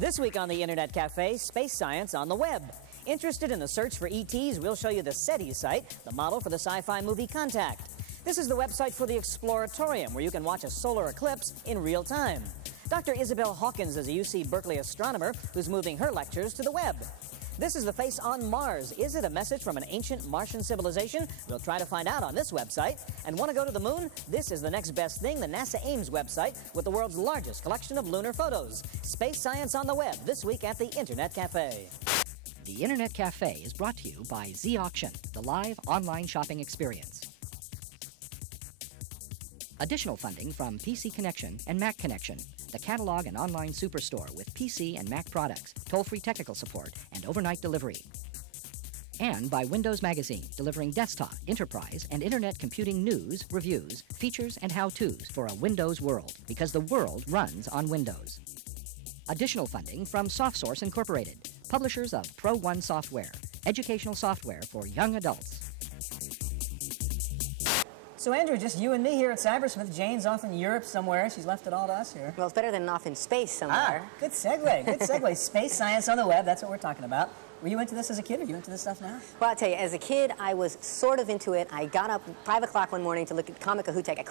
This week on the Internet Cafe, space science on the web. Interested in the search for ETs, we'll show you the SETI site, the model for the sci-fi movie Contact. This is the website for the Exploratorium, where you can watch a solar eclipse in real time. Dr. Isabel Hawkins is a UC Berkeley astronomer who's moving her lectures to the web. This is the face on Mars. Is it a message from an ancient Martian civilization? We'll try to find out on this website. And want to go to the moon? This is the next best thing, the NASA Ames website with the world's largest collection of lunar photos. Space science on the web, this week at the Internet Cafe. The Internet Cafe is brought to you by Z-Auction, the live online shopping experience. Additional funding from PC Connection and Mac Connection, the catalog and online superstore with PC and Mac products, toll-free technical support, and overnight delivery. And by Windows Magazine, delivering desktop, enterprise, and internet computing news, reviews, features, and how-tos for a Windows world, because the world runs on Windows. Additional funding from SoftSource Incorporated, publishers of Pro1 software, educational software for young adults. So, Andrew, just you and me here at Cybersmith. Jane's off in Europe somewhere. She's left it all to us here. Well, it's better than off in space somewhere. Good segue. Good segue. Space science on the web. That's what we're talking about. Were you into this as a kid? Are you into this stuff now? Well, I'll tell you, as a kid, I was sort of into it. I got up 5 o'clock one morning to look at Comic Kahootek. I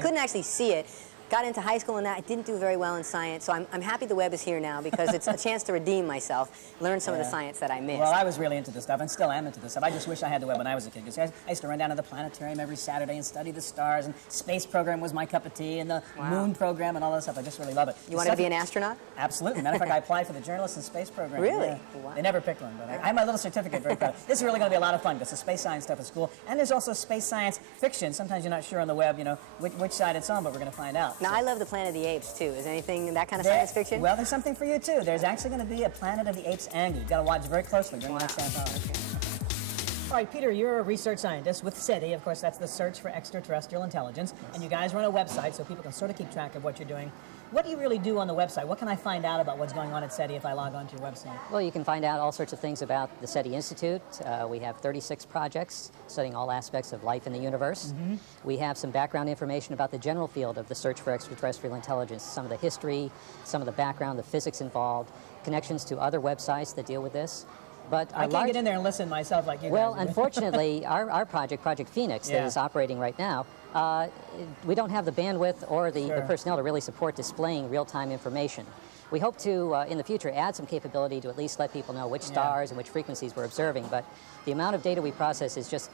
couldn't actually see it. Got into high school and that. I didn't do very well in science, so I'm happy the web is here now because it's a chance to redeem myself, learn some of the science that I missed. Well, I was really into this stuff and still am into this stuff. I just wish I had the web when I was a kid because I used to run down to the planetarium every Saturday and study the stars, and space program was my cup of tea, and the moon program and all that stuff. I just really love it. You wanted to be an astronaut? Absolutely. Matter of fact, I applied for the journalist and space program. Really? Yeah. Wow. They never picked one, but I have my little certificate. Very proud. This is really going to be a lot of fun because the space science stuff is cool, and there's also space science fiction. Sometimes you're not sure on the web, you know, which side it's on, but we're going to find out. Now, I love the Planet of the Apes, too. Is anything that kind of science fiction? Well, there's something for you, too. There's actually going to be a Planet of the Apes angle. You've got to watch very closely during the next half hour. Okay. All right, Peter, you're a research scientist with SETI. Of course, that's the Search for Extraterrestrial Intelligence. Yes. And you guys run a website so people can sort of keep track of what you're doing. What do you really do on the website? What can I find out about what's going on at SETI if I log on to your website? Well, you can find out all sorts of things about the SETI Institute. We have 36 projects studying all aspects of life in the universe. Mm-hmm. We have some background information about the general field of the search for extraterrestrial intelligence, some of the history, some of the background, the physics involved, connections to other websites that deal with this. But I can't get in there and listen myself like you Well, guys. Unfortunately, our project, Project Phoenix, that is operating right now, we don't have the bandwidth or the personnel to really support displaying real-time information. We hope to, in the future, add some capability to at least let people know which stars and which frequencies we're observing, but the amount of data we process is just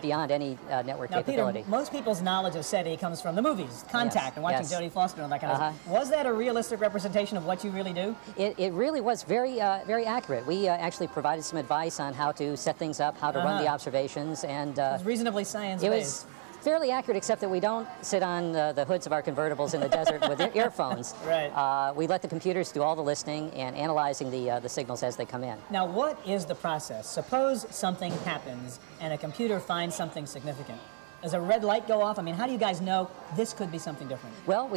beyond any network capability. Peter, most people's knowledge of SETI comes from the movies, Contact, and watching Jodie Foster and that kind of stuff. Was that a realistic representation of what you really do? It really was very accurate. We actually provided some advice on how to set things up, how to run the observations, and it was reasonably science-based. It was fairly accurate, except that we don't sit on the hoods of our convertibles in the desert with earphones. Right. We let the computers do all the listening and analyzing the signals as they come in. Now, what is the process? Suppose something happens and a computer finds something significant. Does a red light go off? I mean, how do you guys know this could be something different? Well,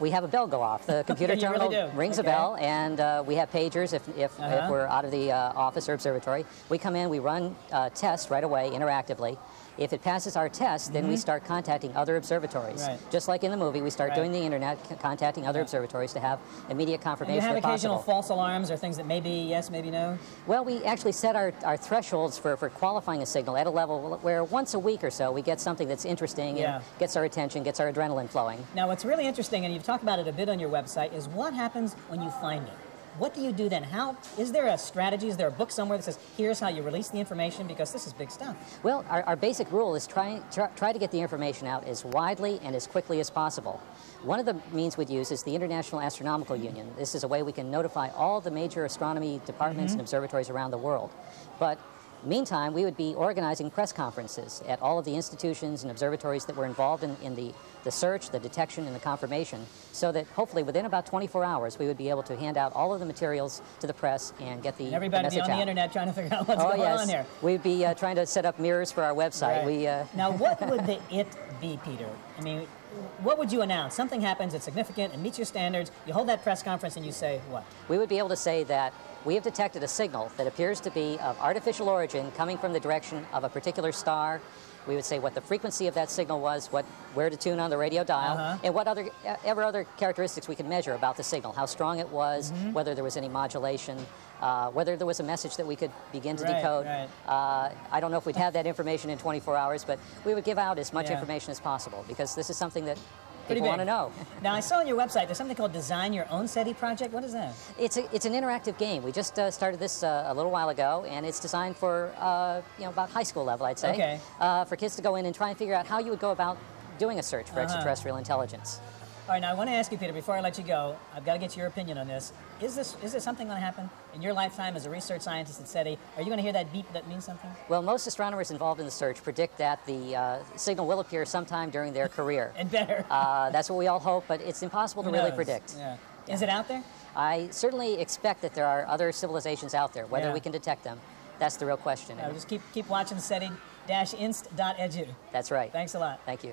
we have a bell go off. The computer terminal rings a bell, and we have pagers if we're out of the office or observatory. We come in, we run tests right away, interactively. If it passes our test, then we start contacting other observatories. Right. Just like in the movie, we start doing the internet, contacting other observatories to have immediate confirmation and you have occasional possible. False alarms or things that maybe yes, maybe no? Well, we actually set our thresholds for qualifying a signal at a level where once a week or so we get something that's interesting and gets our attention, gets our adrenaline flowing. Now, what's really interesting, and you've talked about it a bit on your website, is what happens when you find it? What do you do then? Is there a strategy? Is there a book somewhere that says, here's how you release the information? Because this is big stuff. Well, our basic rule is try to get the information out as widely and as quickly as possible. One of the means we'd use is the International Astronomical Union. This is a way we can notify all the major astronomy departments and observatories around the world. But meantime, we would be organizing press conferences at all of the institutions and observatories that were involved in the search, the detection, and the confirmation, so that hopefully within about 24 hours we would be able to hand out all of the materials to the press and get the everybody message be on out. The internet trying to figure out what's going on here. We'd be trying to set up mirrors for our website. Right. Now, what would the it be, Peter? I mean, what would you announce? Something happens, it's significant, and meets your standards. You hold that press conference and you say what? We would be able to say that we have detected a signal that appears to be of artificial origin coming from the direction of a particular star We would say what the frequency of that signal was, where to tune on the radio dial, and what other characteristics we could measure about the signal, how strong it was, whether there was any modulation, whether there was a message that we could begin to decode. I don't know if we'd have that information in 24 hours, but we would give out as much information as possible, because this is something that people want to know. Now, I saw on your website there's something called Design Your Own SETI project. What is that? It's an interactive game. We just started this a little while ago, and it's designed for about high school level, I'd say, for kids to go in and try and figure out how you would go about doing a search for extraterrestrial intelligence. All right, now I want to ask you, Peter, before I let you go, I've got to get your opinion on this. Is this something going to happen in your lifetime as a research scientist at SETI? Are you going to hear that beep that means something? Well, most astronomers involved in the search predict that the signal will appear sometime during their career. And better. That's what we all hope, but it's impossible to really predict. Yeah. Is it out there? I certainly expect that there are other civilizations out there. Whether we can detect them, that's the real question. Just keep watching SETI-inst.edu. That's right. Thanks a lot. Thank you.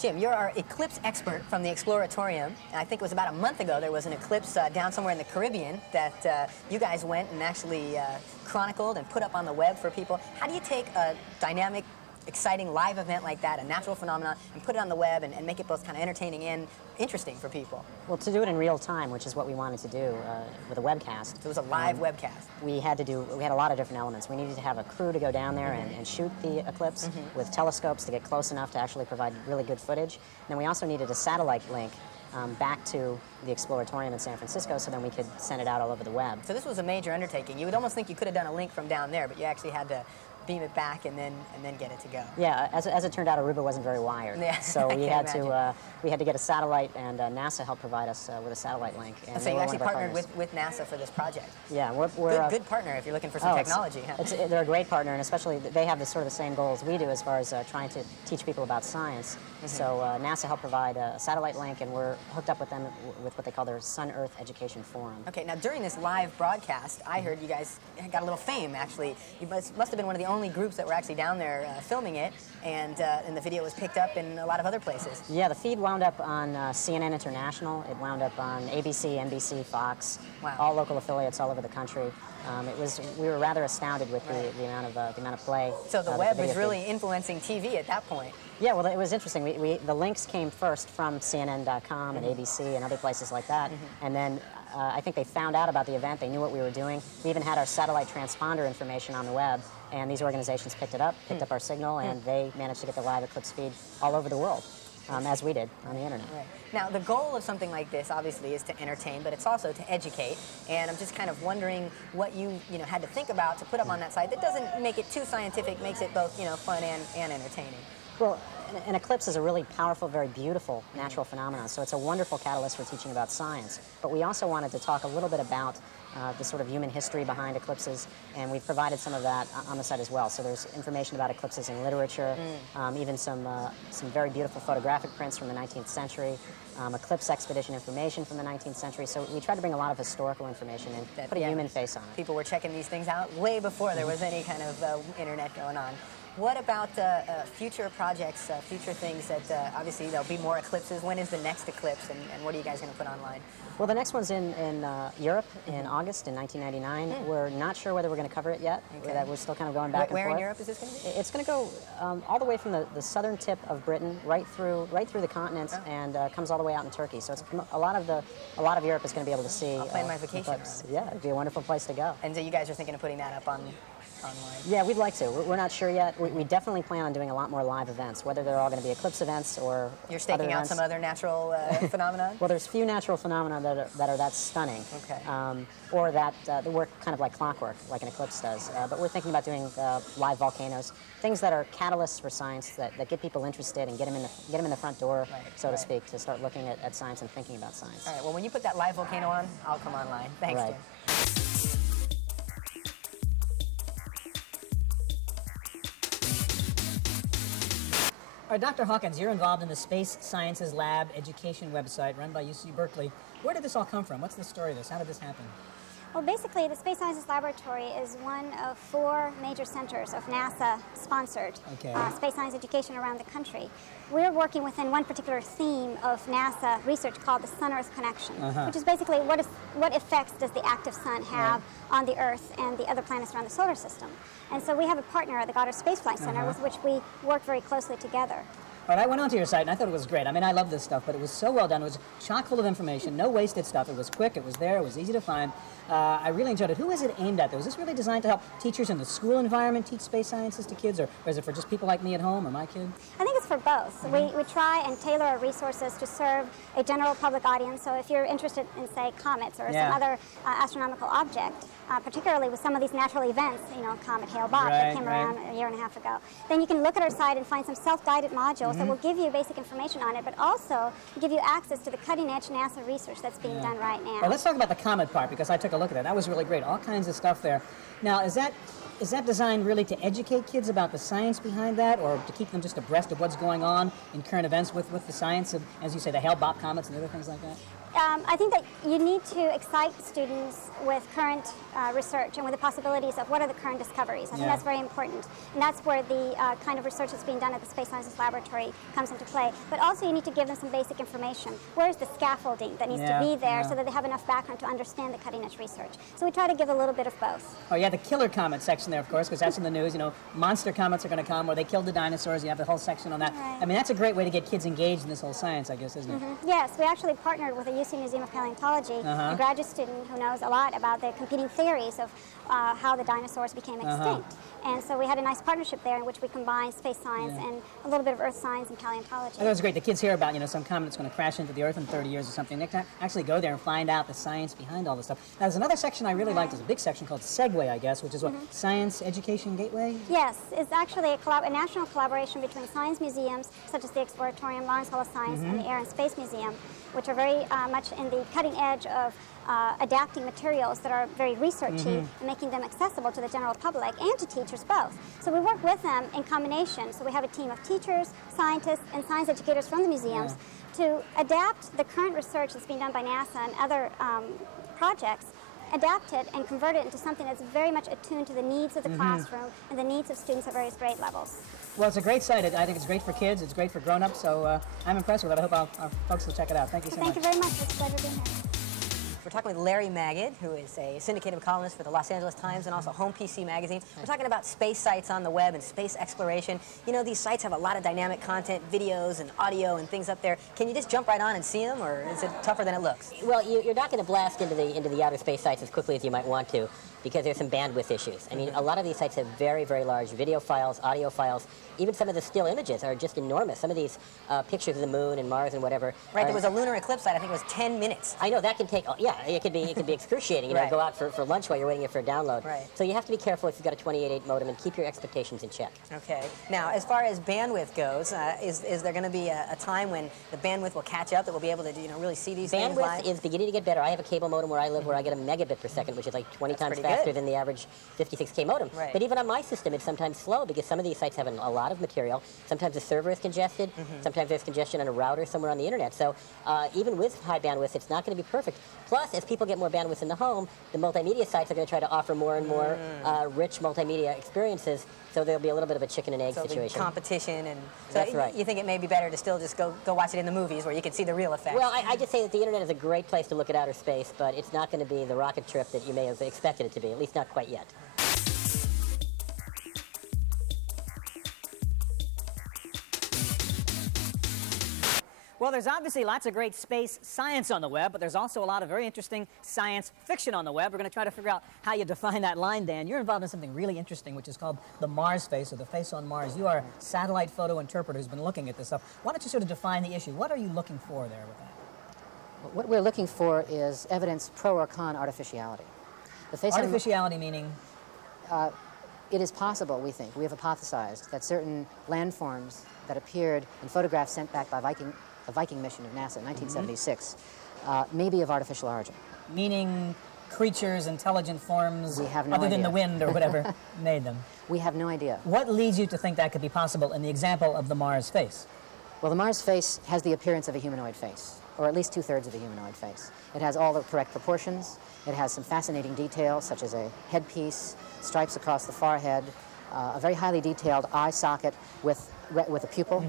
Jim, you're our eclipse expert from the Exploratorium. And I think it was about a month ago there was an eclipse down somewhere in the Caribbean that you guys went and actually chronicled and put up on the web for people. How do you take a dynamic, exciting live event like that, a natural phenomenon, and put it on the web and make it both kind of entertaining and interesting for people? Well, to do it in real time, which is what we wanted to do with a webcast. So it was a live webcast. We had a lot of different elements. We needed to have a crew to go down there and shoot the eclipse with telescopes to get close enough to actually provide really good footage. And then we also needed a satellite link back to the Exploratorium in San Francisco, so then we could send it out all over the web. So this was a major undertaking. You would almost think you could have done a link from down there, but you actually had to beam it back and then get it to go. Yeah, as it turned out, Aruba wasn't very wired. Yeah, so we had to get a satellite, and NASA helped provide us with a satellite link. And so you actually partnered with NASA for this project. Yeah, we're good partner if you're looking for some technology. They're a great partner, and especially they have sort of the same goals we do as far as trying to teach people about science. So NASA helped provide a satellite link, and we're hooked up with them with what they call their Sun-Earth Education Forum. Okay, now during this live broadcast, I heard you guys got a little fame, actually. You must have been one of the only groups that were actually down there filming it, and the video was picked up in a lot of other places. Yeah, the feed wound up on CNN International. It wound up on ABC, NBC, Fox, all local affiliates all over the country. We were rather astounded with the amount of play. So the web was really influencing TV at that point. Yeah, well, it was interesting. The links came first from CNN.com and ABC and other places like that, and then I think they found out about the event. They knew what we were doing. We even had our satellite transponder information on the web, and these organizations picked up our signal, and they managed to get the live eclipse feed all over the world, as we did on the internet. Right. Now, the goal of something like this, obviously, is to entertain, but it's also to educate. And I'm just kind of wondering what you had to think about to put up on that site that doesn't make it too scientific, makes it both fun and entertaining. Well, an eclipse is a really powerful, very beautiful natural phenomenon, so it's a wonderful catalyst for teaching about science. But we also wanted to talk a little bit about the sort of human history behind eclipses, and we've provided some of that on the site as well. So there's information about eclipses in literature, even some very beautiful photographic prints from the 19th century, eclipse expedition information from the 19th century. So we tried to bring a lot of historical information and put a human face on it. People were checking these things out way before there was any kind of internet going on. What about future projects, future things that obviously there'll be more eclipses? When is the next eclipse, and what are you guys going to put online? Well, the next one's in Europe in August in 1999. We're not sure whether we're going to cover it yet. Okay. We're still kind of going back and forth. Where in Europe is this going to be? It's going to go all the way from the southern tip of Britain right through the continent and comes all the way out in Turkey. So it's a lot of Europe is going to be able to see. I'll plan my vacation. Yeah, it'd be a wonderful place to go. And so you guys are thinking of putting that up online? Yeah, we'd like to. We're not sure yet. We definitely plan on doing a lot more live events, whether they're all going to be eclipse events or You're staking out some other natural phenomena? Well, there's few natural phenomena that are that stunning. Okay. Or that work kind of like clockwork, like an eclipse does. But we're thinking about doing live volcanoes, things that are catalysts for science that get people interested and get them in the front door, so to speak, to start looking at science and thinking about science. All right. Well, when you put that live volcano on, I'll come online. Thanks, Jim. All right, Dr. Hawkins, you're involved in the Space Sciences Lab education website run by UC Berkeley. Where did this all come from? What's the story of this? How did this happen? Well, basically, the Space Sciences Laboratory is one of 4 major centers of NASA-sponsored space science education around the country. We're working within one particular theme of NASA research called the Sun-Earth Connection, which is basically what effects does the active sun have on the Earth and the other planets around the solar system. And so we have a partner at the Goddard Space Flight Center with which we work very closely together. All right, I went onto your site and I thought it was great. I mean, I love this stuff, but it was so well done. It was chock full of information, no wasted stuff. It was quick, it was there, it was easy to find. I really enjoyed it. Who is it aimed at, though? Is this really designed to help teachers in the school environment teach space sciences to kids, or is it for just people like me at home or my kid? I think it's for both. We try and tailor our resources to serve a general public audience. So if you're interested in, say, comets or some other astronomical object, particularly with some of these natural events, you know, Comet Hale-Bopp that came around a year and a half ago, then you can look at our site and find some self-guided modules that will give you basic information on it, but also give you access to the cutting-edge NASA research that's being done right now. Well, let's talk about the comet part, because I took a look at that. That was really great. All kinds of stuff there. Now, is that designed really to educate kids about the science behind that, or to keep them just abreast of what's going on in current events with the science of, as you say, the Hale-Bopp comets and other things like that? I think that you need to excite students with current research and with the possibilities of what are the current discoveries. I think that's very important. And that's where the kind of research that's being done at the Space Sciences Laboratory comes into play. But also you need to give them some basic information. Where's the scaffolding that needs to be there so that they have enough background to understand the cutting-edge research? So we try to give a little bit of both. Oh, you have the killer comet section there, of course, because that's in the news. You know, monster comets are going to come, or they killed the dinosaurs. You have the whole section on that. I mean, that's a great way to get kids engaged in this whole science, I guess, isn't it? Yes, we actually partnered with the UC Museum of Paleontology, a graduate student who knows a lot about the competing theories of how the dinosaurs became extinct. And so we had a nice partnership there in which we combined space science and a little bit of earth science and paleontology. That was great. The kids hear about, you know, some comet that's going to crash into the Earth in 30 years or something. They can actually go there and find out the science behind all this stuff. Now, there's another section I really liked. There's a big section called Segway, I guess, which is what, Science Education Gateway? Yes, it's actually a national collaboration between science museums, such as the Exploratorium, Lawrence Hall of Science, and the Air and Space Museum, which are very much in the cutting edge of adapting materials that are very researchy and making them accessible to the general public and to teachers both. So we work with them in combination. So we have a team of teachers, scientists, and science educators from the museums to adapt the current research that's being done by NASA and other projects, adapt it and convert it into something that's very much attuned to the needs of the classroom and the needs of students at various grade levels. Well, it's a great site. I think it's great for kids. It's great for grown-ups. So I'm impressed with it. I hope our folks will check it out. Thank you so much. Thank you very much. It's a pleasure being here. We're talking with Larry Magid, who is a syndicated columnist for the Los Angeles Times and also Home PC Magazine. We're talking about space sites on the web and space exploration. You know, these sites have a lot of dynamic content, videos and audio and things up there. Can you just jump right on and see them, or is it tougher than it looks? Well, you're not going to blast into the outer space sites as quickly as you might want to, because there's some bandwidth issues. I mean, a lot of these sites have very, very large video files, audio files. Even some of the still images are just enormous. Some of these pictures of the moon and Mars and whatever. Right, there was a lunar eclipse site. I think it was 10 minutes. I know that can take. Yeah, it could be excruciating. You know, go out for lunch while you're waiting for a download. Right. So you have to be careful if you've got a 28.8 modem and keep your expectations in check. Okay. Now, as far as bandwidth goes, is there going to be a time when the bandwidth will catch up, that we'll be able to really see these things live? Bandwidth is beginning to get better. I have a cable modem where I live where I get a megabit per second, which is like 20 times faster than the average 56K modem. Right. But even on my system, it's sometimes slow because some of these sites have a lot of material. Sometimes the server is congested. Sometimes there's congestion on a router somewhere on the internet. So even with high bandwidth, it's not going to be perfect. Plus, as people get more bandwidth in the home, the multimedia sites are going to try to offer more and more rich multimedia experiences. So there'll be a little bit of a chicken and egg situation. Competition, and so that's right. You think it may be better to still just go watch it in the movies where you can see the real effects? Well, I just say that the internet is a great place to look at outer space, but it's not going to be the rocket trip that you may have expected it to be, at least not quite yet. Well, there's obviously lots of great space science on the web, but there's also a lot of very interesting science fiction on the web. We're going to try to figure out how you define that line, Dan. You're involved in something really interesting, which is called the Mars face, or the face on Mars. You are a satellite photo interpreter who's been looking at this stuff. Why don't you sort of define the issue? What are you looking for there with that? What we're looking for is evidence pro or con artificiality. The face artificiality meaning? It is possible, we think, we have hypothesized, that certain landforms that appeared in photographs sent back by the Viking mission of NASA in 1976 may be of artificial origin. Meaning creatures, intelligent forms, we have no other idea. than the wind or whatever made them? We have no idea. What leads you to think that could be possible in the example of the Mars face? Well, the Mars face has the appearance of a humanoid face. or at least 2/3 of a humanoid face. It has all the correct proportions. It has some fascinating details, such as a headpiece, stripes across the forehead, a very highly detailed eye socket with a pupil,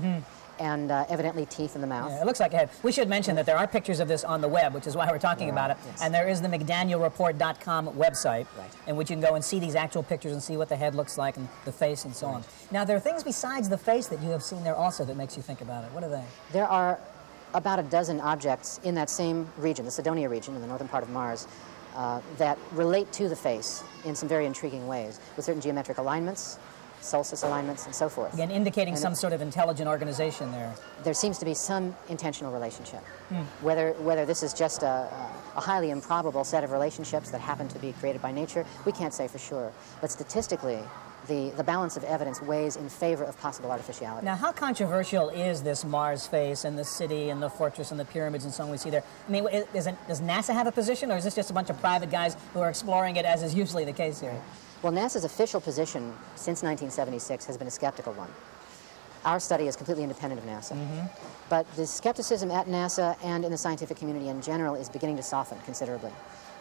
and evidently teeth in the mouth. Yeah, it looks like a head. We should mention that there are pictures of this on the web, which is why we're talking about it. Yes. And there is the McDanielReport.com website, in which you can go and see these actual pictures and see what the head looks like and the face and so on. Now, there are things besides the face that you have seen there also that makes you think about it. What are they? There are about a dozen objects in that same region, the Cydonia region in the northern part of Mars, that relate to the face in some very intriguing ways, with certain geometric alignments, solstice alignments, and so forth. Again, indicating some sort of intelligent organization there. There seems to be some intentional relationship. Whether this is just a highly improbable set of relationships that happen to be created by nature, we can't say for sure. But statistically, the balance of evidence weighs in favor of possible artificiality. Now, how controversial is this Mars face and the city and the fortress and the pyramids and so on we see there? I mean, does NASA have a position, or is this just a bunch of private guys who are exploring it, as is usually the case here? Well, NASA's official position since 1976 has been a skeptical one. Our study is completely independent of NASA. But the skepticism at NASA and in the scientific community in general is beginning to soften considerably.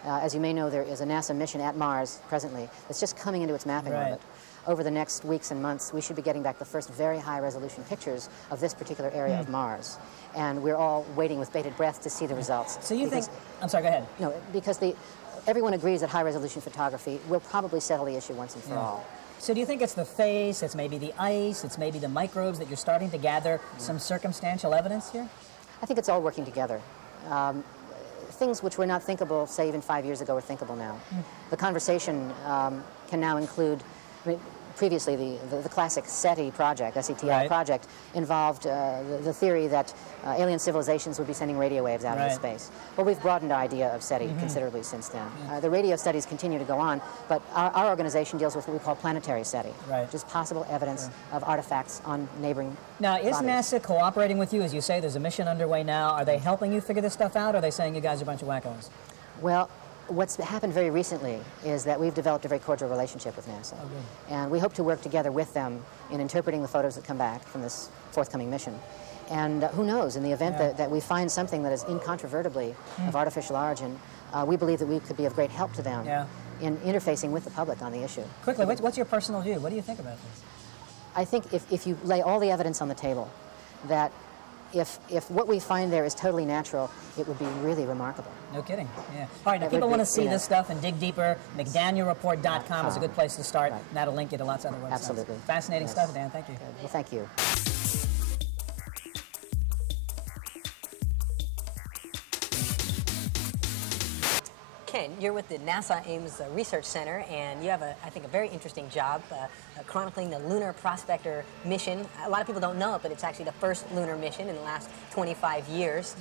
As you may know, there is a NASA mission at Mars presently that's just coming into its mapping orbit. Over the next weeks and months, we should be getting back the first very high-resolution pictures of this particular area of Mars. And we're all waiting with bated breath to see the results. So you think... I'm sorry, go ahead. No, because everyone agrees that high-resolution photography will probably settle the issue once and for all. So do you think it's the face, it's maybe the ice, it's maybe the microbes that you're starting to gather some circumstantial evidence here? I think it's all working together. Things which were not thinkable, say, even 5 years ago are thinkable now. The conversation can now include... I mean, previously, the classic SETI project, S-E-T-I project, involved the theory that alien civilizations would be sending radio waves out into space. Well, we've broadened our idea of SETI considerably since then. The radio studies continue to go on, but our organization deals with what we call planetary SETI, which is possible evidence of artifacts on neighboring Now, is bodies. NASA cooperating with you? As you say, there's a mission underway now. Are they helping you figure this stuff out, or are they saying you guys are a bunch of wackos? Well, what's happened very recently is that we've developed a very cordial relationship with NASA. And we hope to work together with them in interpreting the photos that come back from this forthcoming mission. And who knows, in the event that we find something that is incontrovertibly of artificial origin, we believe that we could be of great help to them in interfacing with the public on the issue. Quickly, what's your personal view? What do you think about this? I think if you lay all the evidence on the table, that if what we find there is totally natural, it would be really remarkable. No kidding. Yeah. All right, now people want to see this stuff and dig deeper. McDanielReport.com is a good place to start, and that'll link you to lots of other websites. Absolutely. Fascinating stuff, Dan. Thank you. Well, thank you. Ken, you're with the NASA Ames Research Center, and you have, I think, a very interesting job chronicling the Lunar Prospector mission. A lot of people don't know it, but it's actually the first lunar mission in the last 25 years.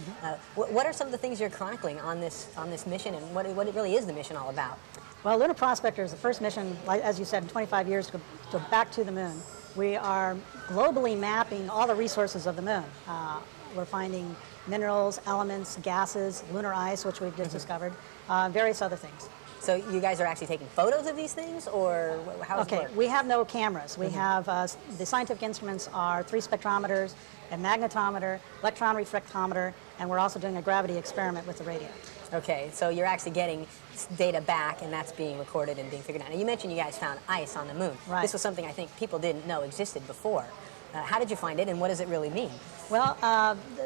What are some of the things you're chronicling on this mission, and what really is the mission all about? Well, Lunar Prospector is the first mission, as you said, in 25 years to go back to the moon. We are globally mapping all the resources of the moon. We're finding minerals, elements, gases, lunar ice, which we've just discovered, various other things. So you guys are actually taking photos of these things, or how does it work? We have no cameras. We have, the scientific instruments are 3 spectrometers, a magnetometer, electron reflectometer, and we're also doing a gravity experiment with the radio. Okay, so you're actually getting data back, and that's being recorded and being figured out. Now, you mentioned you guys found ice on the moon. Right. This was something I think people didn't know existed before. How did you find it, and what does it really mean? Well,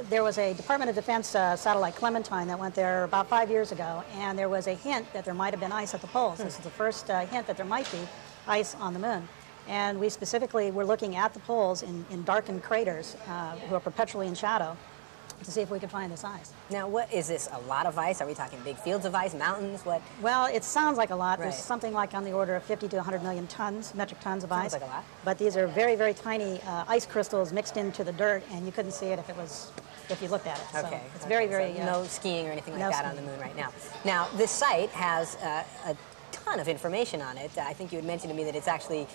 there was a Department of Defense satellite, Clementine, that went there about 5 years ago, and there was a hint that there might have been ice at the poles. This is the first hint that there might be ice on the moon. And we specifically were looking at the poles in darkened craters who are perpetually in shadow to see if we could find this ice. Now, what is this, a lot of ice? Are we talking big fields of ice, mountains, what? Well, it sounds like a lot. Right. There's something like on the order of 50 to 100 million tons, metric tons of ice. Sounds like a lot. But these are very, very tiny ice crystals mixed into the dirt, and you couldn't see it if you looked at it. Okay. So it's very, very... So no skiing or anything like no that on the moon right now. Now, this site has a ton of information on it. I think you had mentioned to me that it's actually,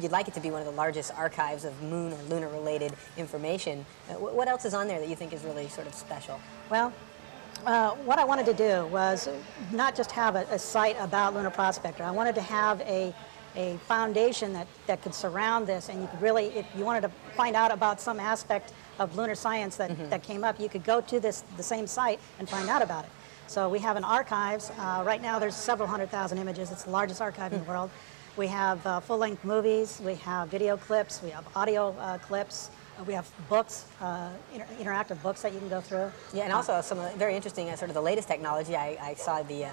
you'd like it to be one of the largest archives of moon or lunar-related information. What else is on there that you think is really sort of special? Well, what I wanted to do was not just have a site about Lunar Prospector. I wanted to have a foundation that could surround this, and you could really, if you wanted to find out about some aspect of lunar science that came up, you could go to the same site and find out about it. So we have an archives. Right now there's several 100,000 images. It's the largest archive in the world. We have full-length movies, we have video clips, we have audio clips, we have books, interactive books that you can go through. Yeah, and also some very interesting, sort of the latest technology. I saw the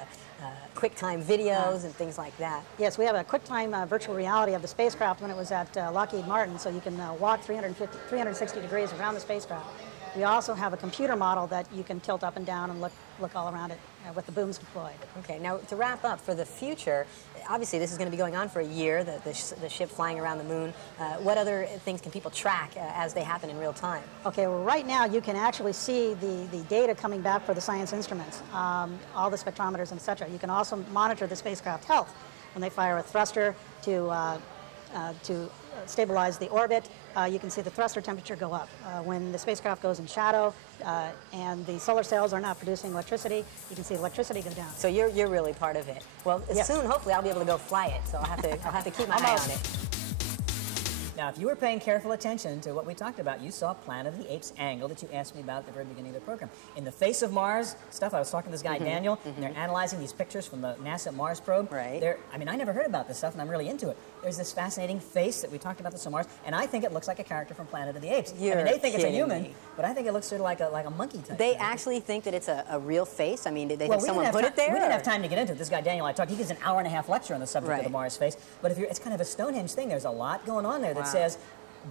QuickTime videos and things like that. Yes, we have a QuickTime virtual reality of the spacecraft when it was at Lockheed Martin, so you can walk 360 degrees around the spacecraft. We also have a computer model that you can tilt up and down and look all around it with the booms deployed. Okay, now to wrap up, for the future, obviously this is going to be going on for a year, the ship flying around the moon. What other things can people track as they happen in real time? Okay, well right now you can actually see the data coming back for the science instruments, all the spectrometers and etc. You can also monitor the spacecraft health when they fire a thruster to stabilize the orbit. You can see the thruster temperature go up. When the spacecraft goes in shadow and the solar cells are not producing electricity, you can see electricity go down. So you're really part of it. Well, yes. Soon, hopefully, I'll be able to go fly it. So I'll have to keep my eye on it. Now, if you were paying careful attention to what we talked about, you saw Planet of the Apes angle that you asked me about at the very beginning of the program. In the Face of Mars stuff, I was talking to this guy, Daniel, and they're analyzing these pictures from the NASA Mars probe. Right. I mean, I never heard about this stuff, and I'm really into it. There's this fascinating face that we talked about this on Mars, and I think it looks like a character from Planet of the Apes. You're I mean, they think it's a kidding human, me. but I think it looks sort of like a monkey type. They actually think that it's a real face? I mean, did they Well, think someone put it there? We didn't have time to get into it. This guy, Daniel, I talked, he gives an hour-and-a-half lecture on the subject of Right. the Mars face, but it's kind of a Stonehenge thing. There's a lot going on there that says,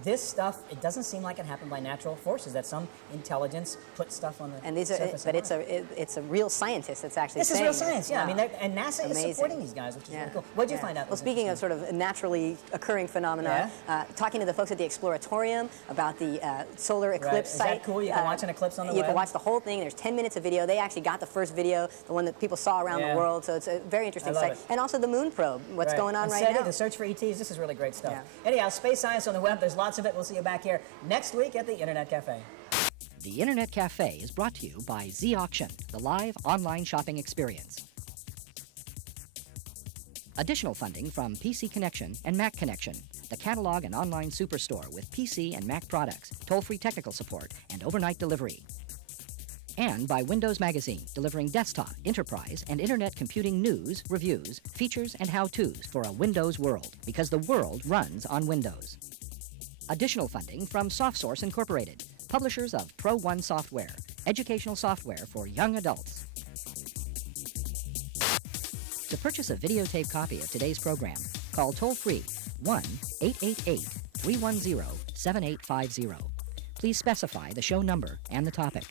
this stuff, it doesn't seem like it happened by natural forces, that some intelligence put stuff on the And these are, surface but of Mars. it's a real scientist that's actually This is saying real science, yeah. I mean, and NASA Amazing. is supporting these guys, which is really cool. What did you find out? Well, speaking of sort of naturally occurring phenomena, talking to the folks at the Exploratorium about the solar eclipse Is site. that cool? You can watch an eclipse on the web? You can watch the whole thing. There's 10 minutes of video. They actually got the first video, the one that people saw around the world. So it's a very interesting site. And also the moon probe, what's going on right now. The search for ETs, this is really great stuff. Yeah. Anyhow, space science on the web, there's lots of it. We'll see you back here next week at the Internet Cafe. The Internet Cafe is brought to you by Z-Auction, the live online shopping experience. Additional funding from PC Connection and Mac Connection, the catalog and online superstore with PC and Mac products, toll-free technical support, and overnight delivery. And by Windows Magazine, delivering desktop, enterprise, and internet computing news, reviews, features, and how-tos for a Windows world, because the world runs on Windows. Additional funding from SoftSource Incorporated, publishers of Pro One software, educational software for young adults. To purchase a videotape copy of today's program, call toll-free 1-888-310-7850. Please specify the show number and the topic.